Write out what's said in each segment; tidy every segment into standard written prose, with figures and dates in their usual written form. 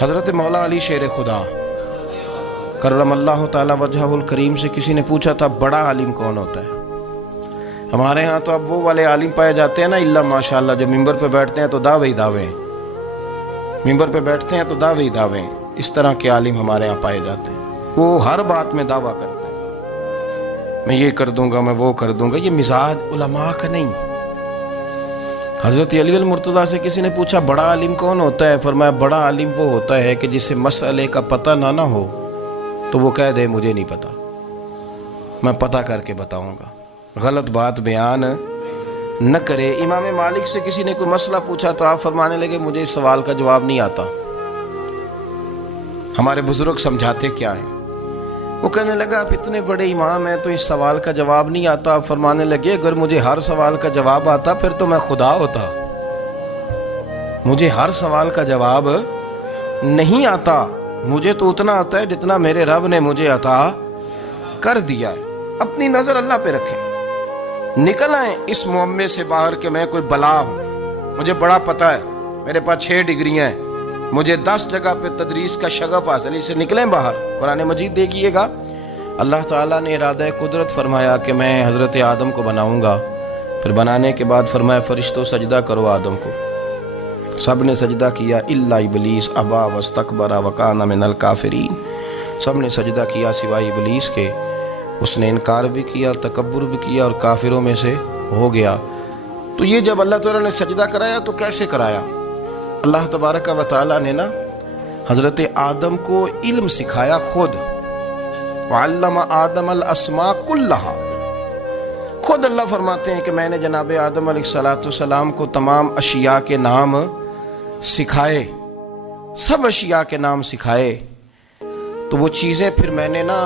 حضرت مولا علی شیر خدا کرم اللہ تعالی وجہہ الکریم سے کسی نے پوچھا تھا بڑا عالم کون ہوتا ہے؟ ہمارے ہاں تو اب وہ والے عالم پائے جاتے ہیں نا، اللہ ماشاءاللہ، جو ممبر پہ بیٹھتے ہیں تو دعوے ہی دعوے، ممبر پہ بیٹھتے ہیں تو دعوے ہی دعوے، اس طرح کے عالم ہمارے ہاں پائے جاتے ہیں۔ وہ ہر بات میں دعویٰ کرتے ہیں، میں یہ کر دوں گا، میں وہ کر دوں گا۔ یہ مزاج علماء کا نہیں۔ حضرت علی المرتضیٰ سے کسی نے پوچھا بڑا عالم کون ہوتا ہے؟ فرمایا بڑا عالم وہ ہوتا ہے کہ جسے مسئلے کا پتہ نہ ہو تو وہ کہہ دے مجھے نہیں پتا، میں پتہ کر کے بتاؤں گا، غلط بات بیان نہ کرے۔ امام مالک سے کسی نے کوئی مسئلہ پوچھا تو آپ فرمانے لگے مجھے اس سوال کا جواب نہیں آتا، ہمارے بزرگ سمجھاتے کیا ہیں؟ وہ کہنے لگا آپ اتنے بڑے امام ہیں تو اس سوال کا جواب نہیں آتا۔ آپ فرمانے لگے اگر مجھے ہر سوال کا جواب آتا پھر تو میں خدا ہوتا، مجھے ہر سوال کا جواب نہیں آتا، مجھے تو اتنا آتا ہے جتنا میرے رب نے مجھے عطا کر دیا ہے۔ اپنی نظر اللہ پہ رکھیں، نکل آئیں اس معمے سے باہر کہ میں کوئی بلا ہوں، مجھے بڑا پتہ ہے، میرے پاس 6 ڈگریاں ہیں، مجھے 10 جگہ پہ تدریس کا شغف حاصل ہے، اس سے نکلیں باہر۔ قرآن مجید دیکھیے گا، اللہ تعالیٰ نے ارادہ قدرت فرمایا کہ میں حضرت آدم کو بناؤں گا، پھر بنانے کے بعد فرمایا فرشتوں سجدہ کرو آدم کو، سب نے سجدہ کیا الا ابلیس ابا واستکبر وکان من الکافرین، سب نے سجدہ کیا سوائے ابلیس کے، اس نے انکار بھی کیا، تکبر بھی کیا اور کافروں میں سے ہو گیا۔ تو یہ جب اللہ تعالیٰ نے سجدہ کرایا تو کیسے کرایا؟ اللہ تبارک و تعالیٰ نے نا حضرت آدم کو علم سکھایا خود، وعلم آدم الاسماء کلہا، خود اللہ فرماتے ہیں کہ میں نے جناب آدم علیہ السلام کو تمام اشیاء کے نام سکھائے، سب اشیاء کے نام سکھائے۔ تو وہ چیزیں پھر میں نے نا،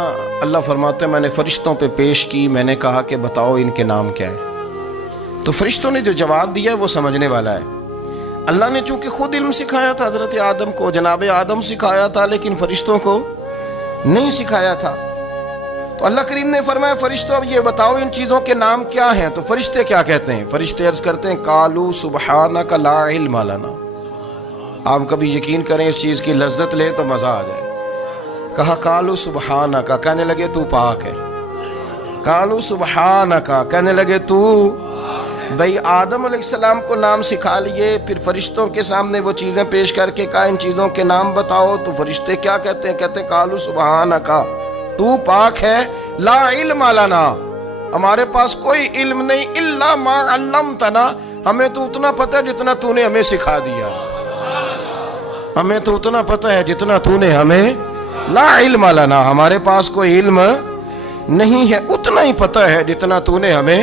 اللہ فرماتے ہیں میں نے فرشتوں پہ پیش کی، میں نے کہا کہ بتاؤ ان کے نام کیا ہے، تو فرشتوں نے جو جواب دیا وہ سمجھنے والا ہے۔ اللہ نے چونکہ خود علم سکھایا تھا حضرت آدم کو، جناب آدم سکھایا تھا لیکن فرشتوں کو نہیں سکھایا تھا، تو اللہ کریم نے فرمایا فرشتوں اب یہ بتاؤ ان چیزوں کے نام کیا ہیں۔ تو فرشتے کیا کہتے ہیں؟ فرشتے عرض کرتے ہیں قالوا سبحانک لا علم لنا۔ آپ کبھی یقین کریں اس چیز کی لذت لیں تو مزہ آ جائے۔ کہا قالوا سبحانک، کہنے لگے تو پاک ہے، قالوا سبحانک، کہنے لگے تو، بھئی آدم علیہ السلام کو نام سکھا لیے، پھر فرشتوں کے سامنے وہ چیزیں پیش کر کے کہا ان چیزوں کے نام بتاؤ، تو فرشتے کیا کہتے ہیں؟ کہتے ہیں قالوا سبحانک، تو پاک ہے، لا علم لنا، ہمارے پاس کوئی علم نہیں، الا ما علمتنا، ہمیں تو اتنا پتہ ہے جتنا تو نے ہمیں سکھا دیا، ہمیں تو اتنا پتہ ہے جتنا تو نے ہمیں، لا علم لنا، ہمارے پاس کوئی علم نہیں ہے، اتنا ہی پتہ ہے جتنا تو نے ہمیں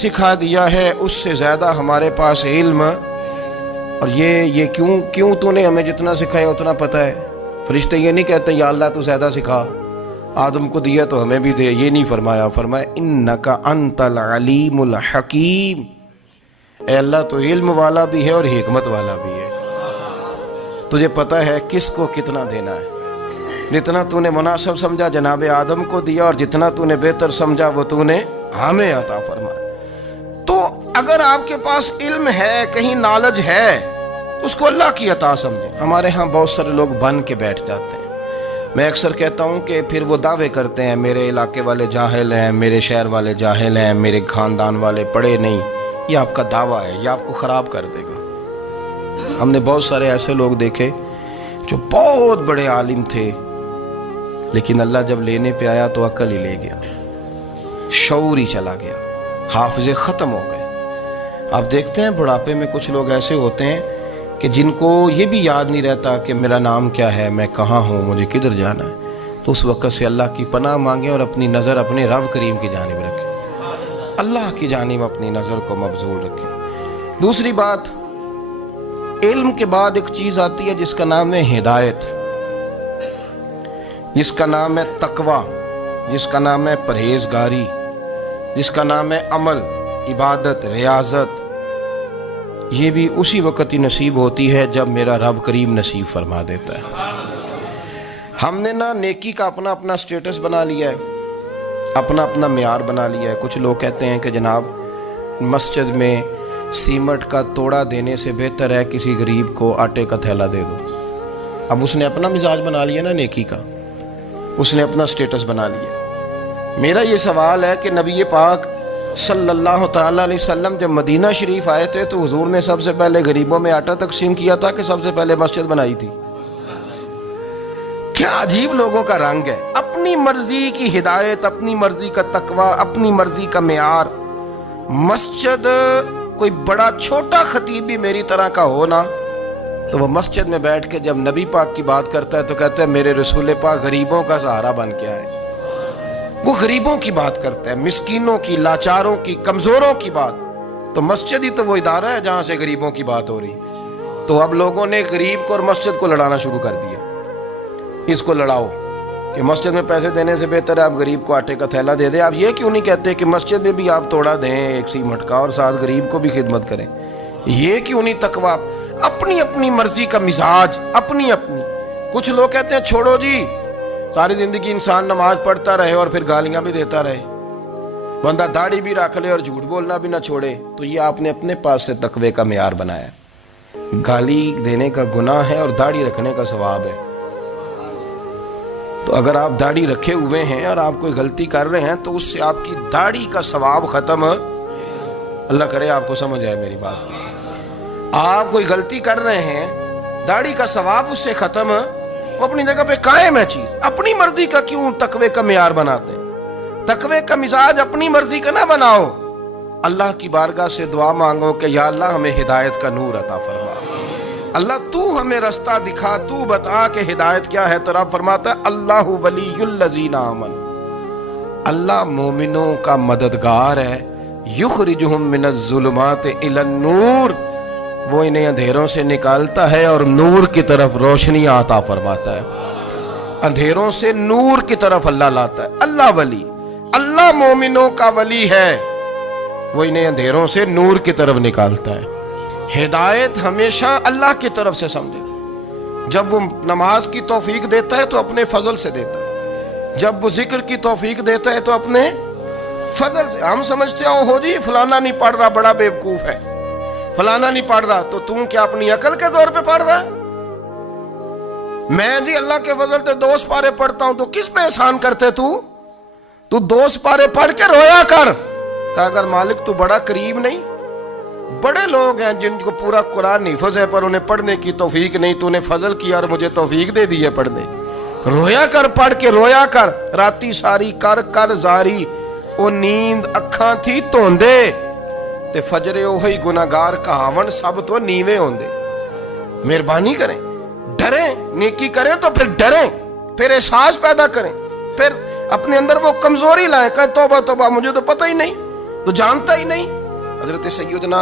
سکھا دیا ہے، اس سے زیادہ ہمارے پاس علم، اور یہ کیوں تو نے ہمیں جتنا سکھایا اتنا پتہ ہے۔ فرشتے یہ نہیں کہتے یا اللہ تو زیادہ سکھا، آدم کو دیا تو ہمیں بھی دے، یہ نہیں فرمایا، فرمایا انکا انت العلیم الحکیم، اے اللہ تو علم والا بھی ہے اور حکمت والا بھی ہے، تجھے پتہ ہے کس کو کتنا دینا ہے، جتنا تو نے مناسب سمجھا جناب آدم کو دیا، اور جتنا تو نے بہتر سمجھا وہ تو نے ہمیں عطا فرمایا۔ تو اگر آپ کے پاس علم ہے، کہیں نالج ہے، اس کو اللہ کی عطا سمجھیں۔ ہمارے ہاں بہت سارے لوگ بن کے بیٹھ جاتے ہیں، میں اکثر کہتا ہوں کہ پھر وہ دعوے کرتے ہیں میرے علاقے والے جاہل ہیں، میرے شہر والے جاہل ہیں، میرے خاندان والے پڑھے نہیں، یہ آپ کا دعویٰ ہے، یہ آپ کو خراب کر دے گا۔ ہم نے بہت سارے ایسے لوگ دیکھے جو بہت بڑے عالم تھے، لیکن اللہ جب لینے پہ آیا تو عقل ہی لے گیا، شعور ہی چلا گیا، حافظے ختم ہو گئے۔ آپ دیکھتے ہیں بڑھاپے میں کچھ لوگ ایسے ہوتے ہیں کہ جن کو یہ بھی یاد نہیں رہتا کہ میرا نام کیا ہے، میں کہاں ہوں، مجھے کدھر جانا ہے، تو اس وقت سے اللہ کی پناہ مانگیں اور اپنی نظر اپنے رب کریم کی جانب رکھیں، اللہ کی جانب اپنی نظر کو مبذول رکھیں۔ دوسری بات، علم کے بعد ایک چیز آتی ہے جس کا نام ہے ہدایت، جس کا نام ہے تقوی، جس کا نام ہے پرہیزگاری، جس کا نام ہے عمل، عبادت، ریاضت۔ یہ بھی اسی وقت ہی نصیب ہوتی ہے جب میرا رب کریم نصیب فرما دیتا ہے۔ ہم نے نا نیکی کا اپنا اپنا سٹیٹس بنا لیا ہے، اپنا اپنا معیار بنا لیا ہے۔ کچھ لوگ کہتے ہیں کہ جناب مسجد میں سیمنٹ کا توڑا دینے سے بہتر ہے کسی غریب کو آٹے کا تھیلا دے دو، اب اس نے اپنا مزاج بنا لیا نا نیکی کا، اس نے اپنا سٹیٹس بنا لیا۔ میرا یہ سوال ہے کہ نبی پاک صلی اللہ تعالیٰ علیہ وسلم جب مدینہ شریف آئے تھے تو حضور نے سب سے پہلے غریبوں میں آٹا تقسیم کیا تھا کہ سب سے پہلے مسجد بنائی تھی؟ کیا عجیب لوگوں کا رنگ ہے، اپنی مرضی کی ہدایت، اپنی مرضی کا تقوی، اپنی مرضی کا معیار۔ مسجد کوئی بڑا چھوٹا خطیب بھی میری طرح کا ہو نا تو وہ مسجد میں بیٹھ کے جب نبی پاک کی بات کرتا ہے تو کہتا ہے میرے رسول پاک غریبوں کا سہارا بن کے آئے۔ وہ غریبوں کی بات کرتا ہے، مسکینوں کی، لاچاروں کی، کمزوروں کی بات۔ تو مسجد ہی تو وہ ادارہ ہے جہاں سے غریبوں کی بات ہو رہی۔ تو اب لوگوں نے غریب کو اور مسجد کو لڑانا شروع کر دیا، اس کو لڑاؤ کہ مسجد میں پیسے دینے سے بہتر ہے آپ غریب کو آٹے کا تھیلا دے دیں۔ آپ یہ کیوں نہیں کہتے کہ مسجد میں بھی آپ توڑا دیں ایک سیمٹ کا اور ساتھ غریب کو بھی خدمت کریں؟ یہ کیوں نہیں تقویٰ؟ اپنی اپنی مرضی کا مزاج، اپنی اپنی۔ کچھ لوگ کہتے ہیں چھوڑو جی، ساری زندگی انسان نماز پڑھتا رہے اور پھر گالیاں بھی دیتا رہے، بندہ داڑھی بھی رکھ لے اور جھوٹ بولنا بھی نہ چھوڑے۔ تو یہ آپ نے اپنے پاس سے تقوی کا معیار بنایا۔ گالی دینے کا گناہ ہے اور داڑھی رکھنے کا ثواب ہے۔ تو اگر آپ داڑھی رکھے ہوئے ہیں اور آپ کوئی غلطی کر رہے ہیں تو اس سے آپ کی داڑھی کا ثواب ختم، اللہ کرے آپ کو سمجھ آئے میری بات۔ آپ کوئی غلطی کر رہے ہیں، داڑھی کا ثواب اس سے ختم، وہ اپنی جگہ پہ قائم ہے چیز۔ اپنی مرضی کا کیوں تقوی کا معیار بناتے ہیں؟ تقوی کا مزاج اپنی مرضی کا نہ بناؤ۔ اللہ کی بارگاہ سے دعا مانگو کہ یا اللہ ہمیں ہدایت کا نور عطا فرما، اللہ تو ہمیں رستہ دکھا، تو بتا کہ ہدایت کیا ہے۔ تو رب فرماتا ہے اللہ ولی الذین آمنوا، اللہ مومنوں کا مددگار ہے، یخرجہم من الظلمات الی النور، وہ انہیں اندھیروں سے نکالتا ہے اور نور کی طرف روشنی عطا فرماتا ہے۔ اندھیروں سے نور کی طرف اللہ لاتا ہے۔ اللہ ولی، اللہ مومنوں کا ولی ہے، وہ انہیں اندھیروں سے نور کی طرف نکالتا ہے۔ ہدایت ہمیشہ اللہ کی طرف سے سمجھے۔ جب وہ نماز کی توفیق دیتا ہے تو اپنے فضل سے دیتا ہے، جب وہ ذکر کی توفیق دیتا ہے تو اپنے فضل سے۔ ہم سمجھتے ہیں ہو جی فلانا نہیں پڑھ رہا بڑا بیوقوف ہے، فلانا نہیں پڑھ رہا، تو تم کیا اپنی عقل کے زور پہ پڑھ رہا ہے؟ میں جی اللہ کے فضل سے 2 سپارے پڑھتا ہوں، تو کس پہ احسان کرتے تو 2 سپارے پڑھ کے رویا کر کہ اگر مالک تو بڑا قریب نہیں۔ بڑے لوگ ہیں جن کو پورا قرآن حفظ ہے پر انہیں پڑھنے کی توفیق نہیں، تو انہیں فضل کیا اور مجھے توفیق دے دی ہے پڑھنے۔ رویا کر، پڑھ کے رویا کر، راتی ساری کر کر زاری، او نیند اکھاں تھی توندے تے فجرے اوہی گناہگار کہاون سب تو نیوے ہوندے۔ مہربانی کریں، ڈریں، نیکی کریں تو پھر ڈریں، پھر احساس پیدا کریں، پھر اپنے اندر وہ کمزوری لائیں کہ توبہ توبہ مجھے تو پتہ ہی نہیں، تو جانتا ہی نہیں۔ حضرت سیدنا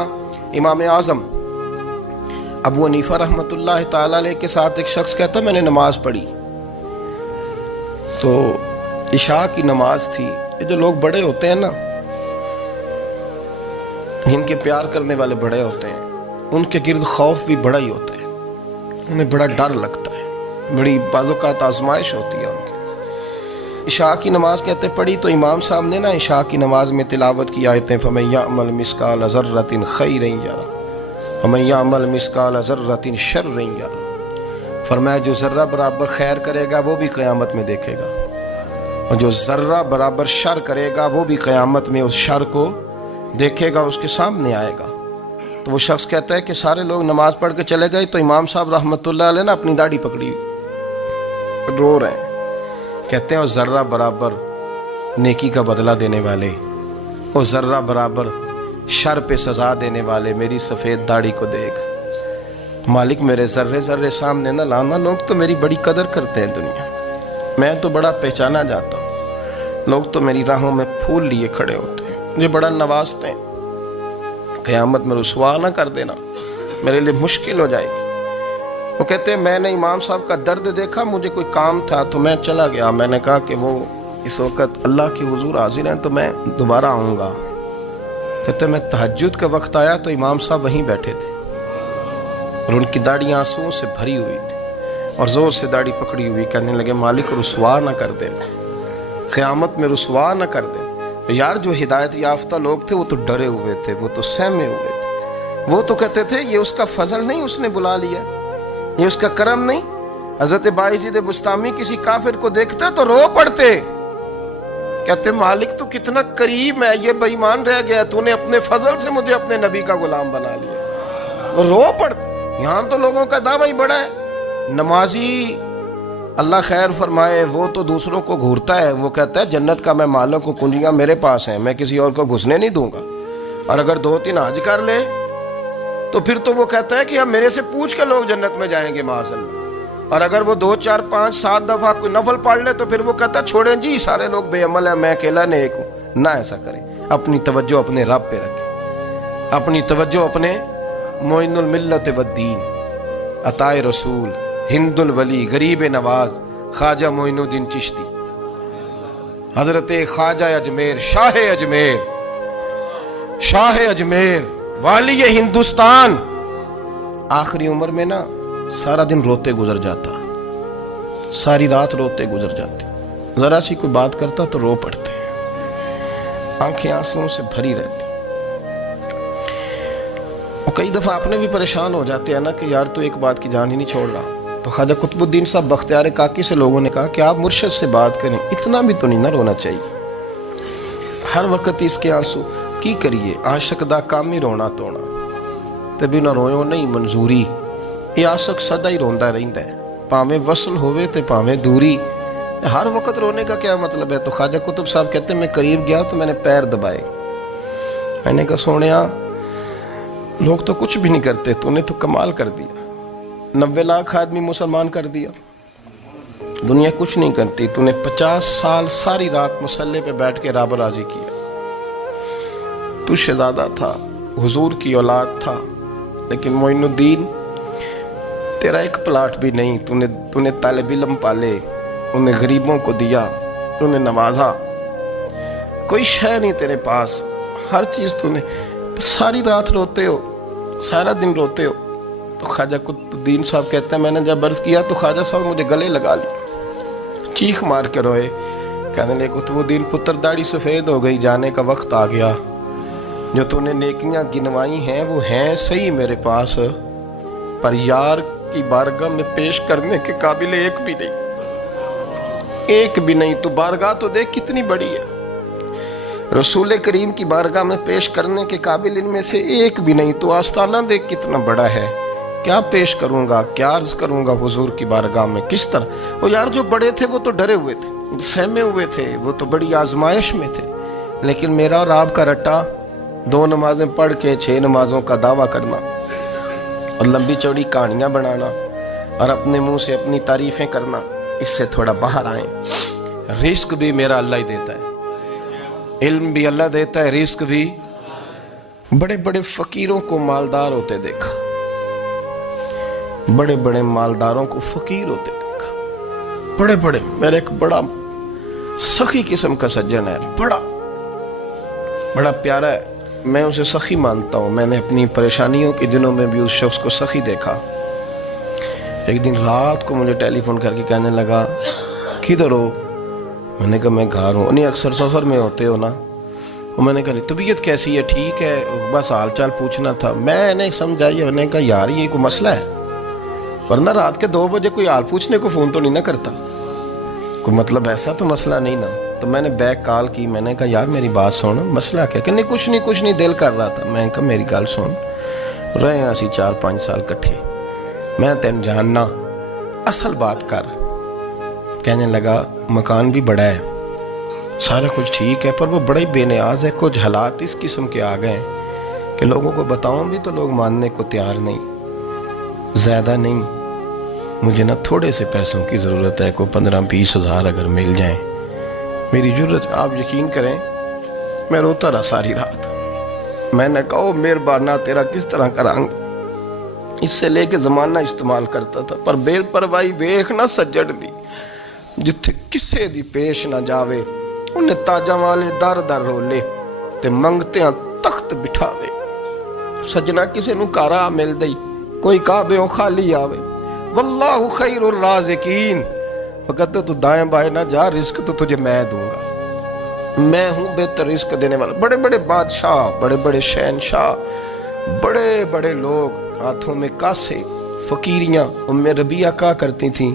امام اعظم ابو حنیفہ رحمۃ اللہ تعالیٰ علیہ کے ساتھ ایک شخص کہتا میں نے نماز پڑھی، تو عشاء کی نماز تھی۔ یہ جو لوگ بڑے ہوتے ہیں نا، جن کے پیار کرنے والے بڑے ہوتے ہیں، ان کے گرد خوف بھی بڑا ہی ہوتا ہے، انہیں بڑا ڈر لگتا ہے، بڑی بعض اوقات آزمائش ہوتی ہے ان کی۔ عشاء کی نماز کہتے پڑھی تو امام صاحب نے نا عشاء کی نماز میں تلاوت کی آیتیں فَمَن يَعْمَلْ مِثْقَالَ ذَرَّةٍ خَيْرًا يَرَهُ وَمَن يَعْمَلْ مِثْقَالَ ذَرَّةٍ شَرًّا يَرَهُ، فرمایا جو ذرہ برابر خیر کرے گا وہ بھی قیامت میں دیکھے گا، اور جو ذرہ برابر شر کرے گا وہ بھی قیامت میں اس شر کو دیکھے گا، اس کے سامنے آئے گا۔ تو وہ شخص کہتا ہے کہ سارے لوگ نماز پڑھ کے چلے گئے تو امام صاحب رحمۃ اللہ علیہ نے اپنی داڑھی پکڑی، رو رہے ہیں، کہتے ہیں وہ ذرہ برابر نیکی کا بدلہ دینے والے، وہ ذرہ برابر شر پہ سزا دینے والے میری سفید داڑھی کو دیکھ، مالک میرے ذرے ذرے سامنے نہ لانا، لوگ تو میری بڑی قدر کرتے ہیں دنیا، میں تو بڑا پہچانا جاتا ہوں، لوگ تو میری راہوں میں پھول لیے کھڑے ہوتے ہیں، مجھے بڑا نوازتے ہیں، قیامت میں رسوا نہ کر دینا، میرے لیے مشکل ہو جائے گی۔ وہ کہتے ہیں میں نے امام صاحب کا درد دیکھا، مجھے کوئی کام تھا تو میں چلا گیا، میں نے کہا کہ وہ اس وقت اللہ کی حضور حاضر ہیں تو میں دوبارہ آؤں گا۔ کہتے ہیں میں تہجد کا وقت آیا تو امام صاحب وہیں بیٹھے تھے اور ان کی داڑھی آنسوؤں سے بھری ہوئی تھی اور زور سے داڑھی پکڑی ہوئی، کہنے لگے مالک رسوا نہ کر دینا، قیامت میں رسوا نہ کر دینا۔ یار جو ہدایت یافتہ لوگ تھے وہ تو ڈرے ہوئے تھے، وہ تو سہمے ہوئے تھے، وہ تو کہتے تھے یہ اس کا فضل نہیں، اس نے بلا لیا، یہ اس کا کرم نہیں، حضرت باعزید بستامی کسی کافر کو دیکھتے تو رو پڑتے، کہتے مالک تو کتنا کریم ہے، یہ بے ایمان رہ گیا، تو نے اپنے فضل سے مجھے اپنے نبی کا غلام بنا لیا، وہ رو پڑتے۔ یہاں تو لوگوں کا دعویٰ ہی بڑا ہے۔ نمازی اللہ خیر فرمائے وہ تو دوسروں کو گھورتا ہے، وہ کہتا ہے جنت کا میں مالک ہوں، کنجیاں میرے پاس ہیں، میں کسی اور کو گھسنے نہیں دوں گا، اور اگر 2-3 حج کر لے تو پھر تو وہ کہتا ہے کہ اب میرے سے پوچھ کے لوگ جنت میں جائیں گے معاذ اللہ، اور اگر وہ 2 4 5 7 دفعہ کوئی نفل پڑھ لے تو پھر وہ کہتا ہے چھوڑیں جی سارے لوگ بے عمل ہیں، میں اکیلا نیک ہوں۔ نہ ایسا کریں، اپنی توجہ اپنے رب پہ رکھیں، اپنی توجہ اپنے معین الملت والدین، عطائے رسول، ہند الولی، غریب نواز، خواجہ معین الدین چشتی، حضرت خواجہ اجمیر، شاہ اجمیر، والی ہندوستان، آخری عمر میں نا سارا دن روتے گزر جاتا، ساری رات روتے گزر جاتے، ذرا سی کوئی بات کرتا تو رو پڑتے، آنکھیں آنسوؤں سے بھری رہتی۔ کئی دفعہ اپنے بھی پریشان ہو جاتے ہیں نا کہ یار تو ایک بات کی جان ہی نہیں چھوڑ رہا، تو خواجہ قطب الدین صاحب بختیار کاکی سے لوگوں نے کہا کہ آپ مرشد سے بات کریں، اتنا بھی تو نہیں نہ رونا چاہیے، ہر وقت اس کے آنسو کی کریے، عاشق دا کام ہی رونا تونا، تبھی نہ رویو نہیں منظوری، یہ عاشق سدا ہی روندا رہندا ہے، پاویں وصل ہوئے تے پاویں دوری، ہر وقت رونے کا کیا مطلب ہے؟ تو خواجہ قطب صاحب کہتے ہیں میں قریب گیا تو میں نے پیر دبائے، میں نے کہا سونیا لوگ تو کچھ بھی نہیں کرتے، تو نے تو کمال کر دیا، 90 لاکھ آدمی مسلمان کر دیا، دنیا کچھ نہیں کرتی، تو نے 50 سال ساری رات مسلح پہ بیٹھ کے رب راضی کیا، تو شہزادہ تھا، حضور کی اولاد تھا، لیکن معین الدین تیرا ایک پلاٹ بھی نہیں، تو نے طالب علم پالے، انہیں غریبوں کو دیا، تو نے نوازا، کوئی شے نہیں تیرے پاس، ہر چیز تو نے، ساری رات روتے ہو، سارا دن روتے ہو۔ تو خواجہ قطب الدین صاحب کہتے ہیں میں نے جب عرض کیا تو خواجہ صاحب مجھے گلے لگا لیا، چیخ مار کے روئے، کہنے لگے قطب الدین پتر داڑھی سفید ہو گئی، جانے کا وقت آ گیا، جو تو نے نیکیاں گنوائی ہیں وہ ہیں صحیح میرے پاس، پر یار کی بارگاہ میں پیش کرنے کے قابل ایک بھی نہیں، تو بارگاہ تو دیکھ کتنی بڑی ہے، رسول کریم کی بارگاہ میں پیش کرنے کے قابل ان میں سے ایک بھی نہیں، تو آستانہ دیکھ کتنا بڑا ہے، کیا پیش کروں گا، کیا عرض کروں گا حضور کی بارگاہ میں، کس طرح؟ وہ یار جو بڑے تھے وہ تو ڈرے ہوئے تھے، سہمے ہوئے تھے، وہ تو بڑی آزمائش میں تھے، لیکن میرا اور آپ کا رٹا 2 نمازیں پڑھ کے 6 نمازوں کا دعویٰ کرنا اور لمبی چوڑی کہانیاں بنانا اور اپنے منہ سے اپنی تعریفیں کرنا، اس سے تھوڑا باہر آئیں۔ رزق بھی میرا اللہ ہی دیتا ہے، علم بھی اللہ دیتا ہے، رزق بھی۔ بڑے بڑے فقیروں کو مالدار ہوتے دیکھا، بڑے بڑے مالداروں کو فقیر ہوتے دیکھا، بڑے بڑے، میرا ایک بڑا سخی قسم کا سجن ہے، بڑا پیارا ہے، میں اسے سخی مانتا ہوں، میں نے اپنی پریشانیوں کے دنوں میں بھی اس شخص کو سخی دیکھا۔ ایک دن رات کو مجھے ٹیلی فون کر کے کہنے لگا کدھر ہو؟ میں نے کہا میں گھر ہوں۔ انہیں اکثر سفر میں ہوتے ہو نا؟ اور میں نے کہا طبیعت کیسی ہے؟ ٹھیک ہے، بس حال چال پوچھنا تھا۔ میں نے سمجھائی، میں نے کہا یار یہ کوئی مسئلہ ہے، ورنہ رات کے 2 بجے کوئی حال پوچھنے کو فون تو نہیں نہ کرتا، کوئی مطلب ایسا تو مسئلہ نہیں نا۔ تو میں نے بیک کال کی، میں نے کہا یار میری بات سن، مسئلہ کیا؟ کہ نہیں کچھ نہیں دل کر رہا تھا۔ میں نے کہا میری گل سن، رہے ہیں اسی 4-5 سال کٹھے، میں تین جاننا، اصل بات کر۔ کہنے لگا مکان بھی بڑا ہے، سارا کچھ ٹھیک ہے، پر وہ بڑا ہی بے نیاز ہے، کچھ حالات اس قسم کے آ گئے ہیں کہ لوگوں کو بتاؤں بھی تو لوگ ماننے کو تیار نہیں، زیادہ نہیں، مجھے نا تھوڑے سے پیسوں کی ضرورت ہے، کوئی 15-20 ہزار اگر مل جائیں میری ضرورت۔ آپ یقین کریں میں روتا رہا ساری رات۔ میں نے کہا مہربانہ تیرا کس طرح کرانگ، اس سے لے کے زمانہ استعمال کرتا تھا، پر بے پرواہی ویکھ نہ سجڑ دی، جتھے کسے دی پیش نہ جاوے، انہیں تاجاں والے در در رولے تے منگتیاں تخت بٹھاوے۔ سجنا کسے نو کارا مل دئی، کوئی کعبے خالی آوے، واللہ خیر الرازقین، وقت تو دائیں بائیں نہ جا، رزق تو تجھے میں دوں گا، میں ہوں بہتر رزق دینے والا۔ بڑے بڑے بادشاہ، بڑے بڑے شہنشاہ، بڑے بڑے لوگ، ہاتھوں میں کاسے، فقیریاں۔ ام ربیعہ کہا کرتی تھیں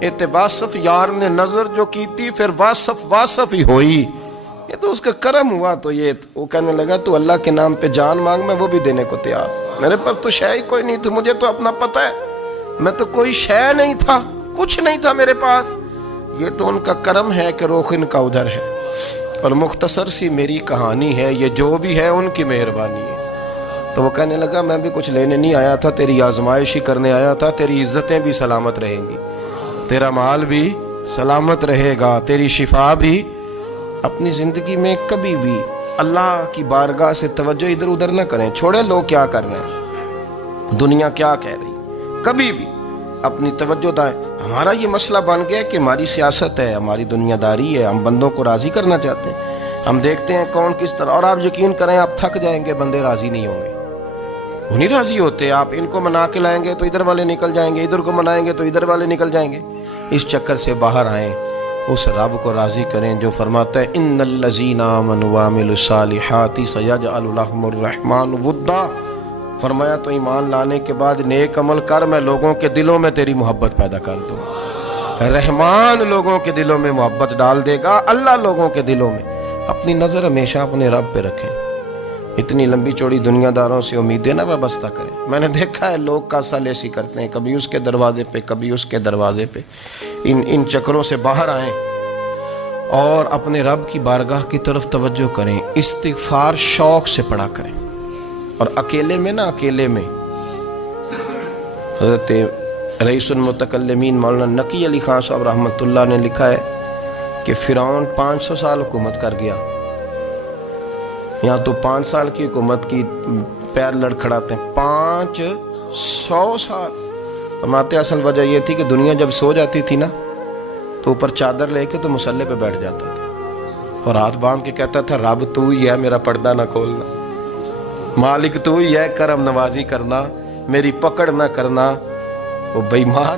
تے واصف یار نے نظر جو کی تھی پھر واصف ہی ہوئی. یہ تو اس کا کرم ہوا. تو یہ وہ کہنے لگا تو اللہ کے نام پہ جان مانگ، میں وہ بھی دینے کو تیار. میرے پر تو شے ہی کوئی نہیں تھی، مجھے تو اپنا پتہ ہے، میں تو کوئی شے نہیں تھا، کچھ نہیں تھا میرے پاس. یہ تو ان کا کرم ہے کہ رخ ان کا ادھر ہے. اور مختصر سی میری کہانی ہے، یہ جو بھی ہے ان کی مہربانی ہے. تو وہ کہنے لگا میں بھی کچھ لینے نہیں آیا تھا، تیری آزمائش ہی کرنے آیا تھا. تیری عزتیں بھی سلامت رہیں گی، تیرا مال بھی سلامت رہے گا، تیری شفا بھی. اپنی زندگی میں کبھی بھی اللہ کی بارگاہ سے توجہ ادھر ادھر نہ کریں. چھوڑے لوگ کیا کر رہے ہیں، دنیا کیا کہہ رہی، کبھی بھی اپنی توجہ دائیں. ہمارا یہ مسئلہ بن گیا کہ ہماری سیاست ہے، ہماری دنیا داری ہے، ہم بندوں کو راضی کرنا چاہتے ہیں. ہم دیکھتے ہیں کون کس طرح، اور آپ یقین کریں آپ تھک جائیں گے، بندے راضی نہیں ہوں گے، وہ نہیں راضی ہوتے. آپ ان کو منا کے لائیں گے تو ادھر والے نکل جائیں گے، ادھر کو منائیں گے تو ادھر والے نکل جائیں گے. اس چکر سے باہر آئیں، اس رب کو راضی کریں جو فرماتا ہے ان الذین آمنوا وعملوا الصالحات سیجعل لهم الرحمن ودا. فرمایا تو ایمان لانے کے بعد نیک عمل کر، میں لوگوں کے دلوں میں تیری محبت پیدا کر دوں. رحمان لوگوں کے دلوں میں محبت ڈال دے گا. اللہ لوگوں کے دلوں میں. اپنی نظر ہمیشہ اپنے رب پہ رکھیں. اتنی لمبی چوڑی دنیا داروں سے امیدیں نہ وابستہ کریں. میں نے دیکھا ہے لوگ کا سلیسی کرتے ہیں، کبھی اس کے دروازے پہ کبھی اس کے دروازے پہ. ان چکروں سے باہر آئیں اور اپنے رب کی بارگاہ کی طرف توجہ کریں. استغفار شوق سے پڑھا کریں. اور اکیلے میں اکیلے میں حضرت رئیس المتکلمین مولانا نقی علی خان صاحب رحمۃ اللہ نے لکھا ہے کہ فرعون 500 سال حکومت کر گیا. یہاں تو 5 سال کی حکومت کی پیر لڑکھڑاتے ہیں. 500 سال. فرماتے اصل وجہ یہ تھی کہ دنیا جب سو جاتی تھی نا تو اوپر چادر لے کے تو مصلے پہ بیٹھ جاتا تھا اور ہاتھ باندھ کے کہتا تھا رب تو ہی ہے، میرا پردہ نہ کھولنا، مالک تو ہی ہے، کرم نوازی کرنا، میری پکڑ نہ کرنا. وہ بے ایمان